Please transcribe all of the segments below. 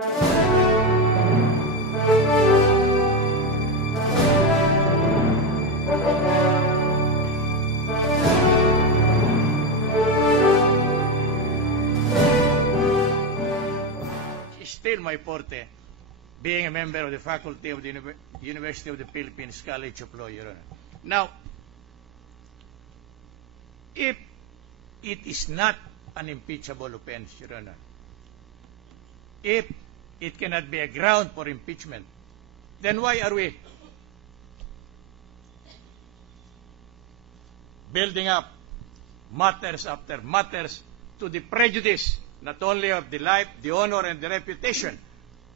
Still my forte, being a member of the faculty of the University of the Philippines College of Law, Your Honor. Now, if it is not an impeachable offense, Your Honor, if it cannot be a ground for impeachment, then why are we building up matters after matters to the prejudice not only of the life, the honor, and the reputation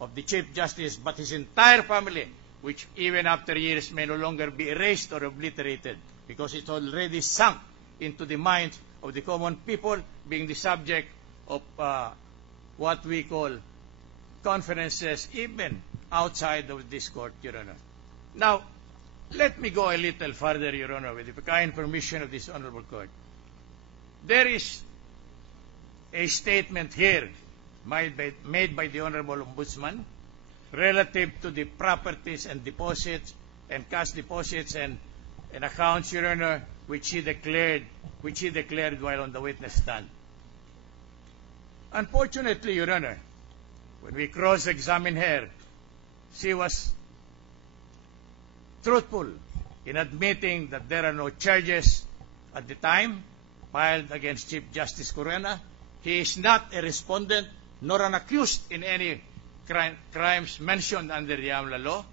of the Chief Justice, but his entire family, which even after years may no longer be erased or obliterated, because it's already sunk into the minds of the common people, being the subject of what we call conferences, even outside of this court, Your Honor. Now, let me go a little further, Your Honor, with the kind permission of this honorable court. There is a statement here made by the Honorable Ombudsman relative to the properties and deposits and cash deposits and accounts, Your Honor, which he declared while on the witness stand. Unfortunately, Your Honor, when we cross-examined her, she was truthful in admitting that there are no charges at the time filed against Chief Justice Corona. He is not a respondent nor an accused in any crimes mentioned under the AMLA law,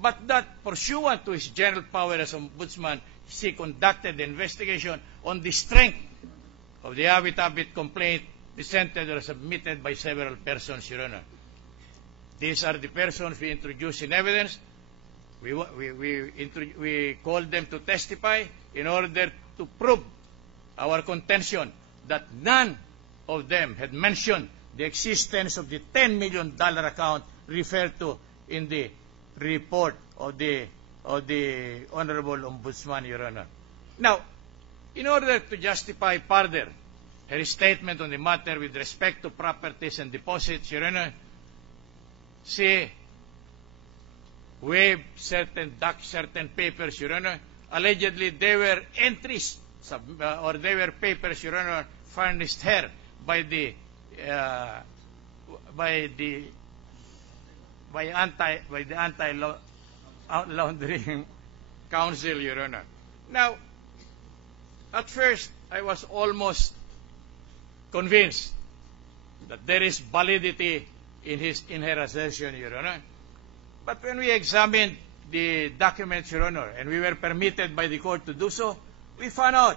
but that pursuant to his general power as Ombudsman, she conducted the investigation on the strength of the affidavit complaint presented or submitted by several persons, Your Honor. These are the persons we introduced in evidence. We called them to testify in order to prove our contention that none of them had mentioned the existence of the $10 million account referred to in the report of the Honorable Ombudsman, Your Honor. Now, in order to justify further her statement on the matter with respect to properties and deposits, Your Honor, she waived certain papers, Your Honor. Allegedly, they were entries or they were papers, Your Honor, furnished her by the anti-laundering council, Your Honor. Now, at first, I was almost convinced that there is validity in her assertion, Your Honor. But when we examined the documents, Your Honor, and we were permitted by the court to do so, we found out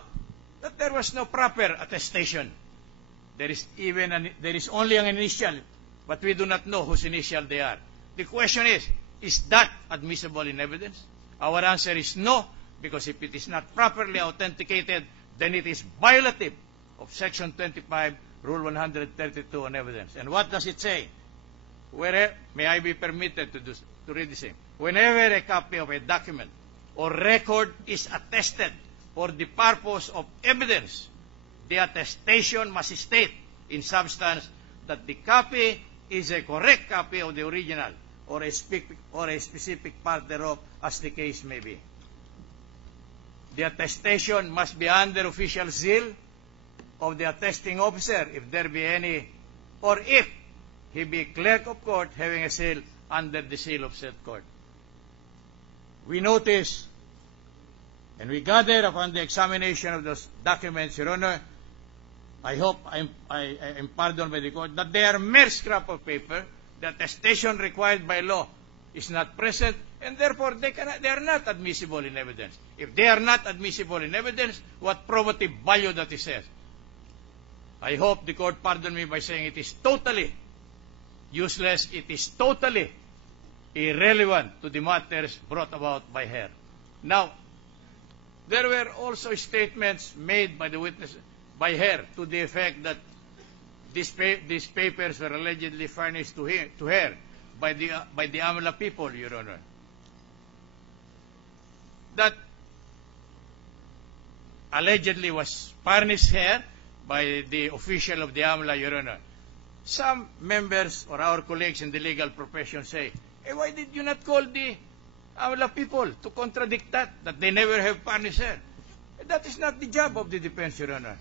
that there was no proper attestation. There is only an initial, but we do not know whose initial they are. The question is that admissible in evidence? Our answer is no, because if it is not properly authenticated, then it is violative of Section 25, Rule 132 on evidence. And what does it say? May I be permitted to read the same? Whenever a copy of a document or record is attested for the purpose of evidence, the attestation must state in substance that the copy is a correct copy of the original or a specific part thereof, as the case may be. The attestation must be under official seal of the attesting officer, if there be any, or if he be clerk of court having a seal under the seal of said court. We notice and we gather upon the examination of those documents, Your Honor, I hope I am pardoned by the court, that they are mere scrap of paper. The attestation required by law is not present, and therefore they are not admissible in evidence. If they are not admissible in evidence, what probative value that is says? I hope the court pardon me by saying it is totally useless, it is totally irrelevant to the matters brought about by her. Now, there were also statements made by the witness, by her, to the effect that these papers were allegedly furnished to her by the AMLA people, Your Honor. That allegedly was furnished here by the official of the AMLA, Your Honor. some members or our colleagues in the legal profession say, why did you not call the Aula people to contradict that they never have punished her? That is not the job of the defense, Your Honor.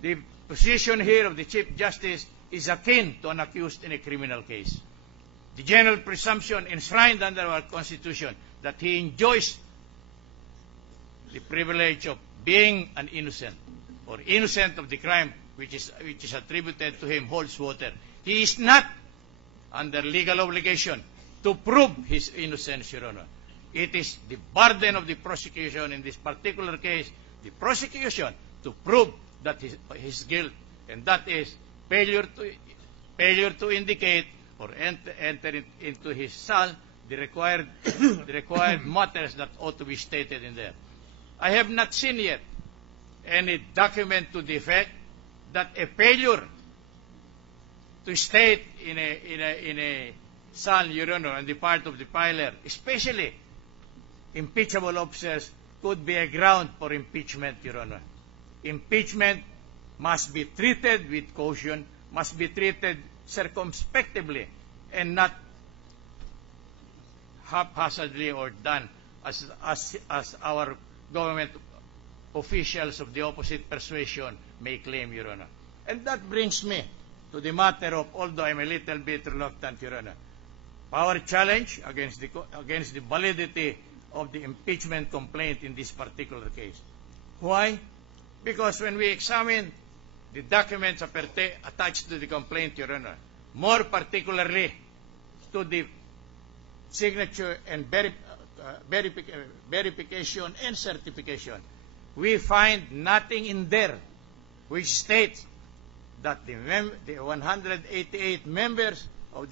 The position here of the Chief Justice is akin to an accused in a criminal case. The general presumption enshrined under our Constitution that he enjoys the privilege of being an innocent or innocent of the crime which is attributed to him holds water. He is not under legal obligation to prove his innocence, Your Honor. It is the burden of the prosecution in this particular case, the prosecution, to prove that his guilt, and that is failure to indicate or enter into his son the required matters that ought to be stated in there. I have not seen yet any document to the effect that a failure to state in a son, Your Honor, on the part of the filer, especially impeachable officers, could be a ground for impeachment, Your Honor. Impeachment must be treated with caution, must be treated circumspectively, and not haphazardly or done as our government officials of the opposite persuasion may claim, Your Honor. And that brings me to the matter of, although I'm a little bit reluctant, Your Honor, our challenge against the validity of the impeachment complaint in this particular case. Why? Because when we examine the documents attached to the complaint, Your Honor, more particularly to the signature and verification and certification, we find nothing in there which states that the 188 members of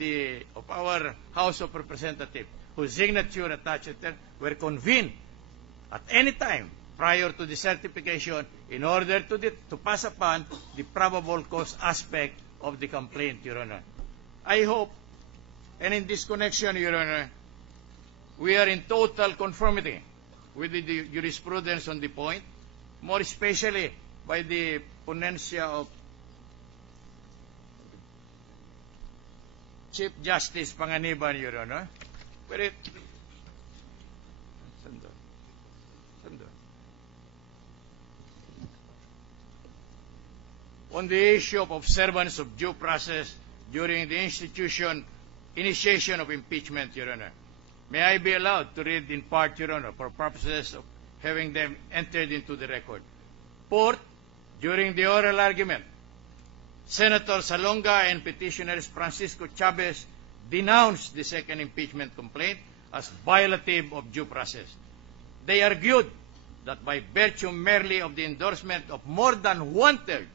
our House of Representatives whose signature attached there were convened at any time prior to the certification in order to pass upon the probable cause aspect of the complaint, Your Honor. I hope, and in this connection, Your Honor, we are in total conformity with the jurisprudence on the point, more especially by the ponencia of Chief Justice Panganiban, Your Honor, where it on the issue of observance of due process during the initiation of impeachment, Your Honor. May I be allowed to read in part, Your Honor, for purposes of having them entered into the record. Fourth, during the oral argument, Senator Salonga and petitioners Francisco Chavez denounced the second impeachment complaint as violative of due process. They argued that by virtue merely of the endorsement of more than one-third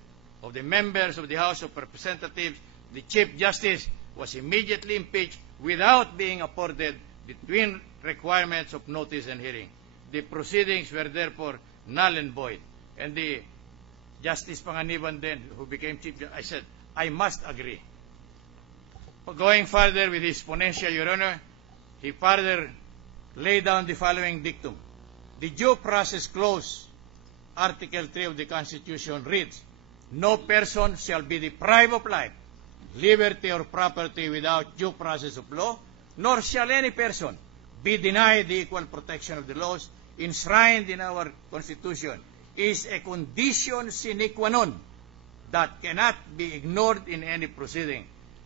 of the members of the House of Representatives, the Chief Justice was immediately impeached without being afforded the twin requirements of notice and hearing. The proceedings were therefore null and void. And the Justice Panganiban then, who became Chief Justice, I said, I must agree. Going further with his ponencia, Your Honor, he further laid down the following dictum. The due process clause, Article 3 of the Constitution reads, no person shall be deprived of life, liberty, or property without due process of law, nor shall any person be denied the equal protection of the laws enshrined in our Constitution, is a condition sine qua non that cannot be ignored in any proceeding,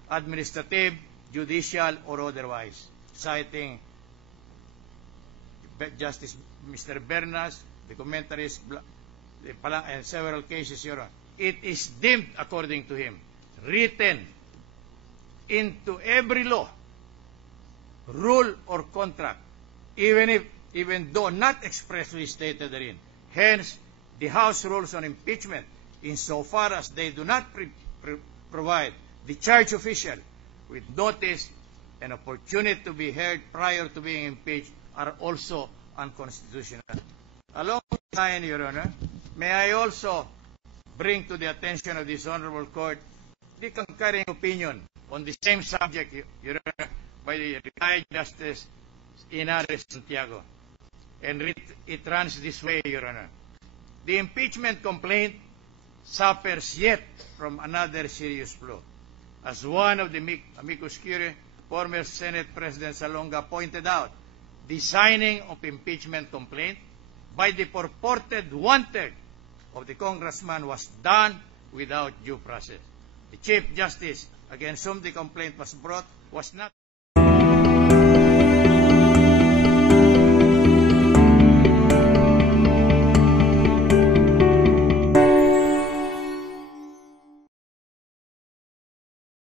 administrative, judicial, or otherwise. Citing Justice Mr. Bernas, the commentaries, and several cases, Your Honor. It is deemed, according to him, written into every law, rule, or contract, even though not expressly stated therein. Hence, the House rules on impeachment, insofar as they do not provide the charge official with notice and opportunity to be heard prior to being impeached, are also unconstitutional. Along the line, Your Honor, may I also bring to the attention of this Honorable Court the concurring opinion on the same subject, Your Honor, by the retired Justice Inares Santiago. And it runs this way, Your Honor. The impeachment complaint suffers yet from another serious flaw. As one of the amicus curiae, former Senate President Salonga pointed out, the signing of impeachment complaint by the purported one-third of the congressman was done without due process. The Chief Justice against whom the complaint was brought was not